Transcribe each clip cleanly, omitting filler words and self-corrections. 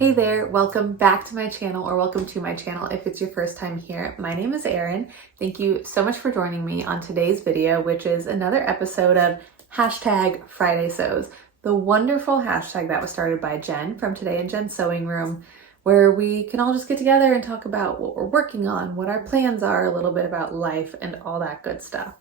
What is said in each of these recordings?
Hey there, welcome back to my channel, or welcome to my channel if it's your first time here. My name is Erin. Thank you so much for joining me on today's video, which is another episode of hashtag Friday Sews, the wonderful hashtag that was started by Jen from Today in Jen's Sewing Room, where we can all just get together and talk about what we're working on, what our plans are, a little bit about life and all that good stuff.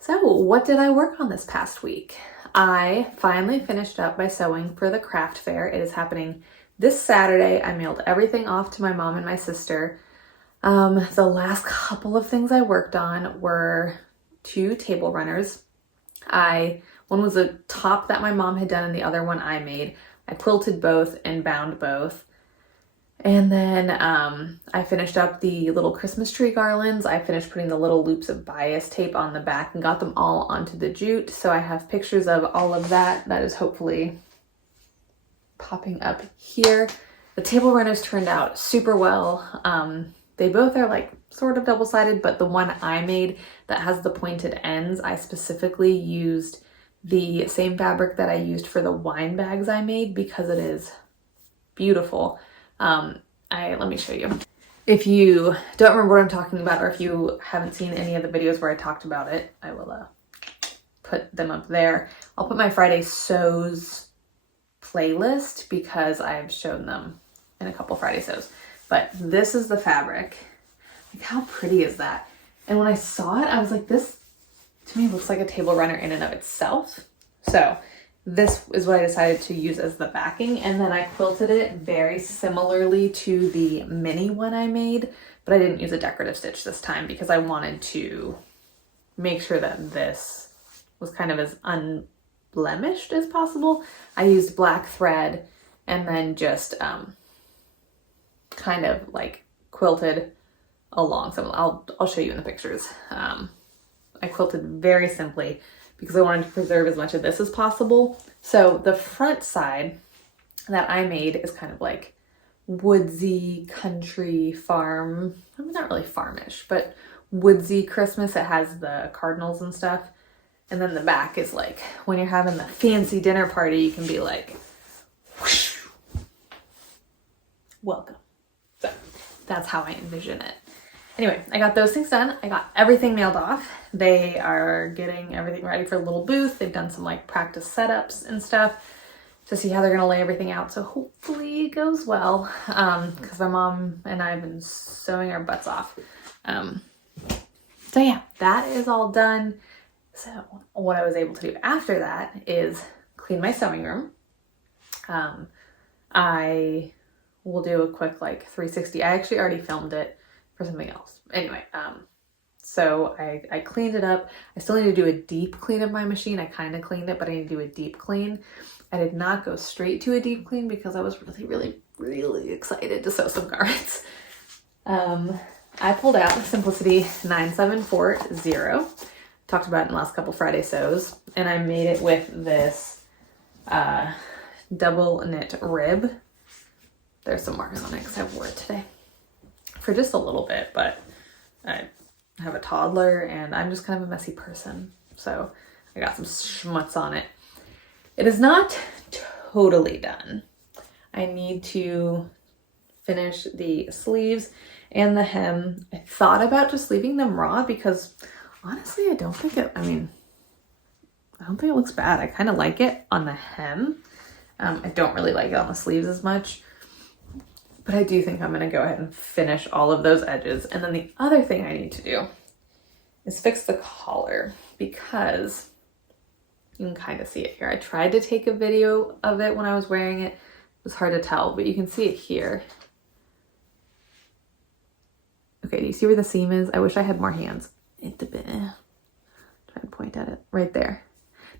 So what did I work on this past week? I finally finished up my sewing for the craft fair. It is happening this Saturday. I mailed everything off to my mom and my sister. The last couple of things I worked on were 2 table runners. One was a top that my mom had done and the other one I made. I quilted both and bound both. And then I finished up the little Christmas tree garlands. I finished putting the little loops of bias tape on the back and got them all onto the jute. So I have pictures of all of that. That is hopefully popping up here. The table runners turned out super well. They both are like sort of double-sided, but the one I made that has the pointed ends, I specifically used the same fabric that I used for the wine bags I made because it is beautiful. Let me show you. If you don't remember what I'm talking about, or if you haven't seen any of the videos where I talked about it, I will put them up there. I'll put my Friday Sews playlist because I've shown them in a couple Friday Sews. But this is the fabric. Like, how pretty is that? And when I saw it, I was like, this to me looks like a table runner in and of itself. So this is what I decided to use as the backing, and then I quilted it very similarly to the mini one I made, but I didn't use a decorative stitch this time because I wanted to make sure that this was kind of as unblemished as possible. I used black thread and then just kind of like quilted along some. I'll show you in the pictures. I quilted very simply because I wanted to preserve as much of this as possible. So the front side that I made is kind of like woodsy, country, farm. I mean, not really farmish, but woodsy Christmas. It has the cardinals and stuff. And then the back is like when you're having the fancy dinner party, you can be like, whoosh, welcome. So that's how I envision it. Anyway, I got those things done. I got everything mailed off. They are getting everything ready for a little booth. They've done some like practice setups and stuff to see how they're gonna lay everything out. So hopefully it goes well, because my mom and I have been sewing our butts off. So yeah, that is all done. So what I was able to do after that is clean my sewing room. I will do a quick like 360. I actually already filmed it for something else. Anyway, so I cleaned it up. I still need to do a deep clean of my machine. I kind of cleaned it, but I need to do a deep clean. I did not go straight to a deep clean because I was really excited to sew some garments. I pulled out the Simplicity 9740. Talked about it in the last couple Friday sews, and I made it with this double knit rib. There's some marks on it because I wore it today for just a little bit, but I have a toddler and I'm just kind of a messy person, so I got some schmutz on it. It is not totally done. I need to finish the sleeves and the hem. I thought about just leaving them raw because honestly, I don't think it looks bad. I kind of like it on the hem. I don't really like it on the sleeves as much. But I do think I'm going to go ahead and finish all of those edges. And then the other thing I need to do is fix the collar because you can kind of see it here. I tried to take a video of it when I was wearing it. It was hard to tell, but you can see it here. Okay, do you see where the seam is? I wish I had more hands. Try to point at it right there.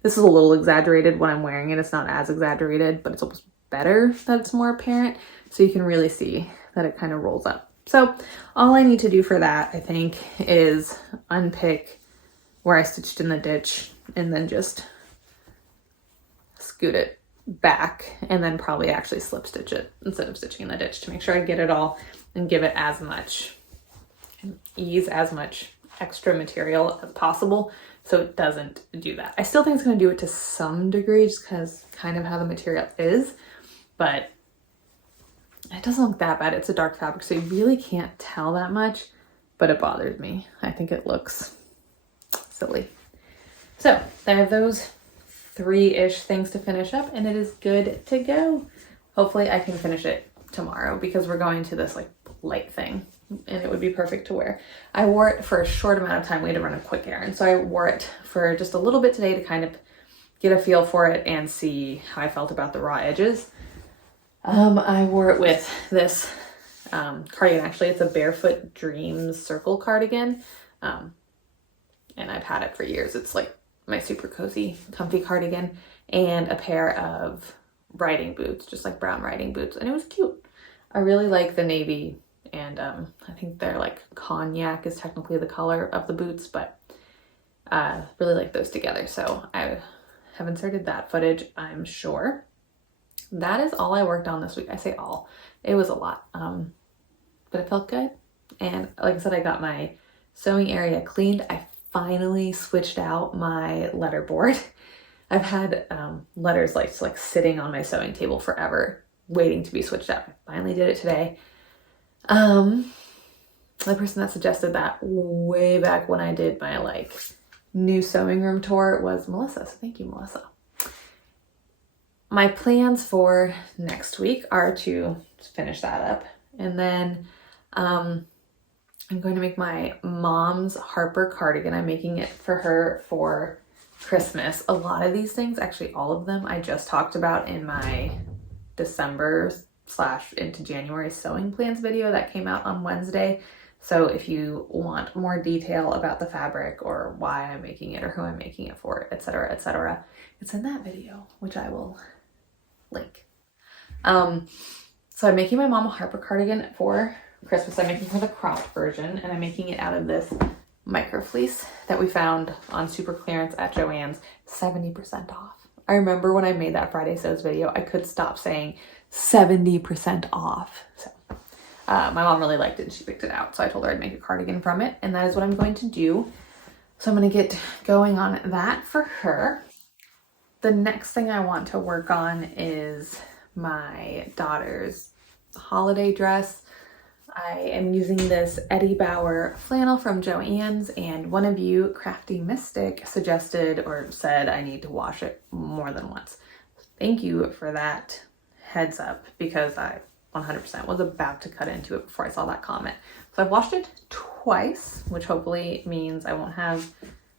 This is a little exaggerated when I'm wearing it. It's not as exaggerated, but it's almost better that it's more apparent. So you can really see that it kind of rolls up. So all I need to do for that, I think, is unpick where I stitched in the ditch and then just scoot it back and then probably actually slip stitch it instead of stitching in the ditch to make sure I get it all and give it as much ease, as much extra material as possible so it doesn't do that. I still think it's going to do it to some degree just because kind of how the material is, but It doesn't look that bad. It's a dark fabric, so you really can't tell that much, but it bothers me. I think it looks silly. So there are those 3-ish things to finish up, and it is good to go. Hopefully I can finish it tomorrow because we're going to this like light thing, and it would be perfect to wear. I wore it for a short amount of time. We had to run a quick errand, so I wore it for just a little bit today to kind of get a feel for it and see how I felt about the raw edges. I wore it with this cardigan. Actually, it's a Barefoot Dreams circle cardigan, and I've had it for years. It's like my super cozy, comfy cardigan, and a pair of riding boots, just like brown riding boots, and it was cute. I really like the navy, and I think they're like cognac is technically the color of the boots, but really like those together. So I have inserted that footage, I'm sure. That is all I worked on this week. I say all. It was a lot, but it felt good. And like I said, I got my sewing area cleaned. I finally switched out my letterboard. I've had letters like sitting on my sewing table forever, waiting to be switched out. I finally did it today. The person that suggested that way back when I did my like new sewing room tour was Melissa. So thank you, Melissa. My plans for next week are to finish that up, and then I'm going to make my mom's Harper cardigan. I'm making it for her for Christmas. A lot of these things, actually all of them, I just talked about in my December / into January sewing plans video that came out on Wednesday. So if you want more detail about the fabric or why I'm making it or who I'm making it for, etc., etc., it's in that video, which I will link. So I'm making my mom a Harper cardigan for Christmas. I'm making her the cropped version, and I'm making it out of this micro fleece that we found on super clearance at Joann's, 70% off. I remember when I made that Friday Sews video, I could stop saying 70% off. So my mom really liked it and she picked it out. So I told her I'd make a cardigan from it, and that is what I'm going to do. So I'm going to get going on that for her. The next thing I want to work on is my daughter's holiday dress. I am using this Eddie Bauer flannel from Joann's, and one of you, Crafty Mystic, suggested or said I need to wash it more than once. Thank you for that heads up, because I 100% was about to cut into it before I saw that comment. So I've washed it twice, which hopefully means I won't have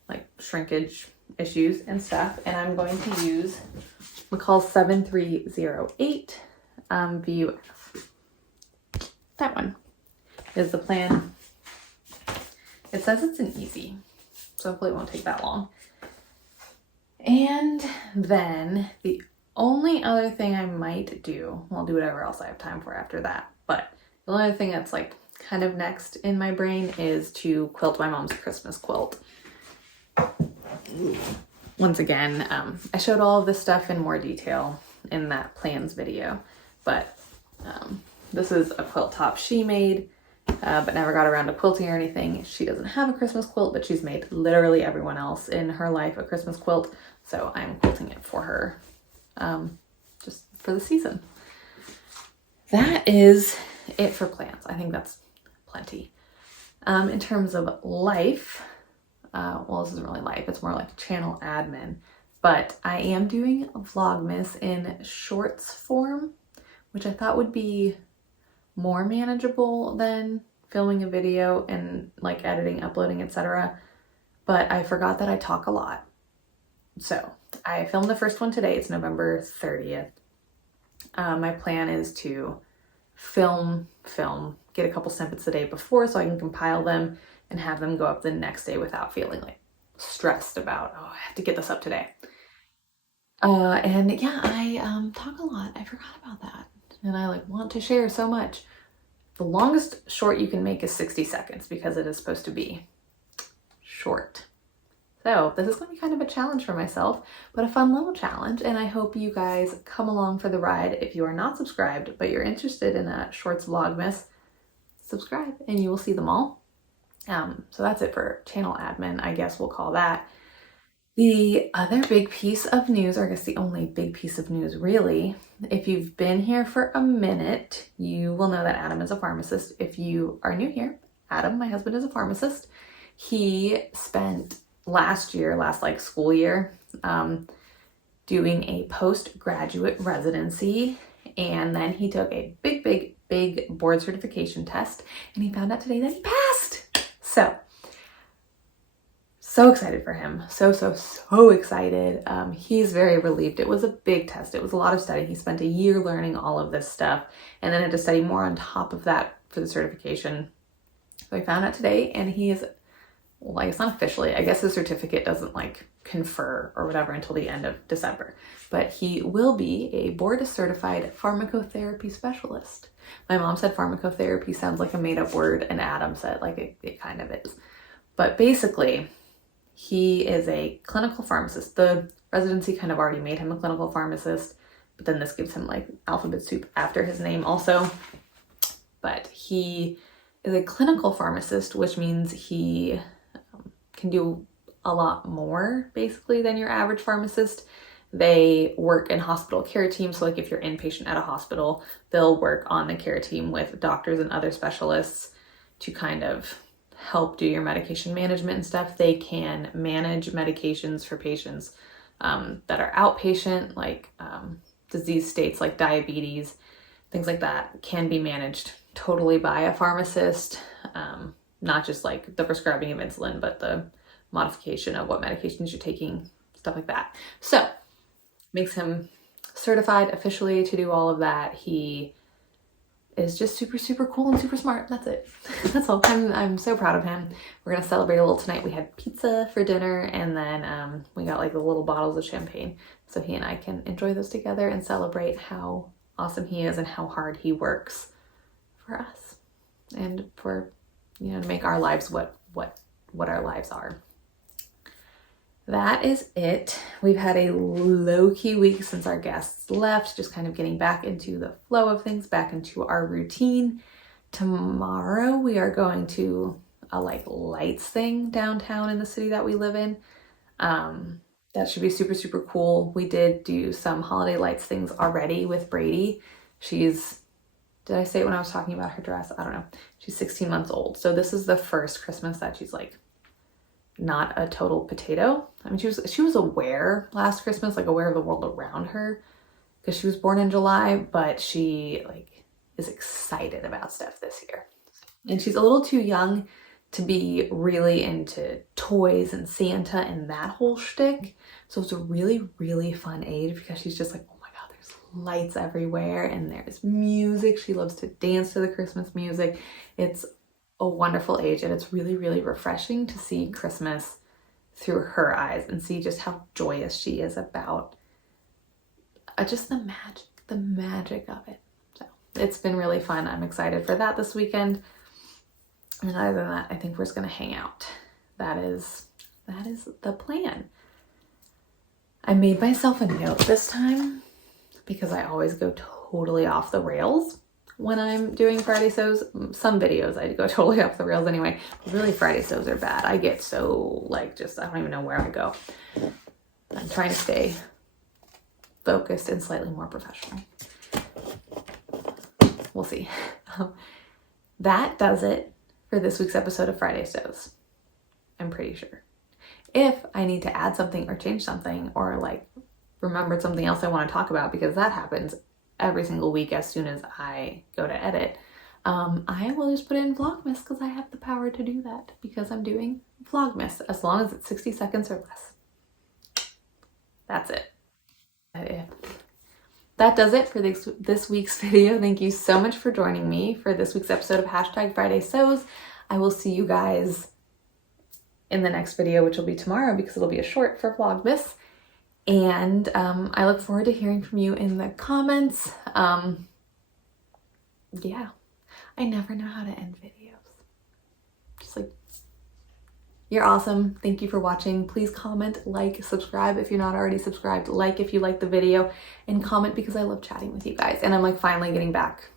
like shrinkage issues and stuff. And I'm going to use McCall's 7308 VUF. That one is the plan. It says it's an easy, so hopefully it won't take that long. And then the only other thing I might do, well, I'll do whatever else I have time for after that, but the only other thing that's like kind of next in my brain is to quilt my mom's Christmas quilt. Once again, I showed all of this stuff in more detail in that plans video, but this is a quilt top she made, but never got around to quilting or anything. She doesn't have a Christmas quilt, but she's made literally everyone else in her life a Christmas quilt, so I'm quilting it for her, just for the season. That is it for plans. I think that's plenty. In terms of life, well, this isn't really life, it's more like channel admin, but I am doing Vlogmas in shorts form, which I thought would be more manageable than filming a video and like editing, uploading, etc. But I forgot that I talk a lot. So I filmed the first one today. It's November 30th. My plan is to film, get a couple snippets the day before so I can compile them and have them go up the next day without feeling like stressed about, oh, I have to get this up today. And yeah, I talk a lot. I forgot about that. And I like want to share so much. The longest short you can make is 60 seconds because it is supposed to be short. So this is going to be kind of a challenge for myself, but a fun little challenge. And I hope you guys come along for the ride. If you are not subscribed, but you're interested in a shorts Vlogmas, subscribe and you will see them all. So that's it for channel admin, I guess we'll call that. The other big piece of news, or I guess the only big piece of news really, if you've been here for a minute, you will know that Adam is a pharmacist. If you are new here, Adam, my husband, is a pharmacist. He spent last like school year, doing a postgraduate residency, and then he took a big board certification test, and he found out today that he passed. So excited for him. So excited. He's very relieved. It was a big test. It was a lot of study. He spent a year learning all of this stuff and then had to study more on top of that for the certification. So I found out today, and he is, well, I guess not officially. I guess the certificate doesn't like confer or whatever until the end of December, but he will be a board certified pharmacotherapy specialist. My mom said pharmacotherapy sounds like a made up word, and Adam said like it kind of is. But basically, he is a clinical pharmacist. The residency kind of already made him a clinical pharmacist, but then this gives him like alphabet soup after his name also. But he is a clinical pharmacist, which means he can do a lot more basically than your average pharmacist. They work in hospital care teams. So like if you're inpatient at a hospital, they'll work on the care team with doctors and other specialists to kind of help do your medication management and stuff. They can manage medications for patients that are outpatient, like disease states like diabetes, things like that can be managed totally by a pharmacist, not just like the prescribing of insulin, but the modification of what medications you're taking, stuff like that. So makes him certified officially to do all of that. He is just super cool and super smart. That's it. That's all. I'm so proud of him. We're gonna celebrate a little tonight. We had pizza for dinner, and then we got like the little bottles of champagne, so he and I can enjoy those together and celebrate how awesome he is and how hard he works for us and for, you know, to make our lives what our lives are. That is it. We've had a low-key week since our guests left, just kind of getting back into the flow of things, back into our routine. Tomorrow we are going to a like lights thing downtown in the city that we live in. That should be super cool. We did do some holiday lights things already with Brady. Did I say it when I was talking about her dress? I don't know. She's 16 months old. So this is the first Christmas that she's like not a total potato. I mean, she was aware last Christmas, like aware of the world around her because she was born in July, but she like is excited about stuff this year. And she's a little too young to be really into toys and Santa and that whole shtick. So it's a really fun age because she's just like, oh my God, there's lights everywhere and there's music. She loves to dance to the Christmas music. It's a wonderful age, and it's really refreshing to see Christmas through her eyes and see just how joyous she is about just the magic of it. So it's been really fun. I'm excited for that this weekend. And other than that, I think we're just gonna hang out. That is the plan. I made myself a note this time because I always go totally off the rails when I'm doing Friday sews. Some videos I go totally off the rails anyway, but really Friday sews are bad. I get so like I don't even know where I go. I'm trying to stay focused and slightly more professional. We'll see. That does it for this week's episode of Friday Sews. I'm pretty sure. If I need to add something or change something or like remembered something else I want to talk about, because that happens every single week as soon as I go to edit, I will just put it in Vlogmas because I have the power to do that because I'm doing Vlogmas as long as it's 60 seconds or less. That's it. That does it for this week's video. Thank you so much for joining me for this week's episode of Friday Sews. I will see you guys in the next video, which will be tomorrow because it'll be a short for Vlogmas. And I look forward to hearing from you in the comments. Yeah, I never know how to end videos. Just like, you're awesome. Thank you for watching. Please comment, like, subscribe if you're not already subscribed. Like if you like the video, and comment because I love chatting with you guys. And I'm like finally getting back.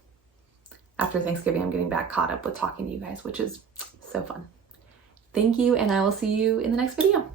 After Thanksgiving, I'm getting back caught up with talking to you guys, which is so fun. Thank you, and I will see you in the next video.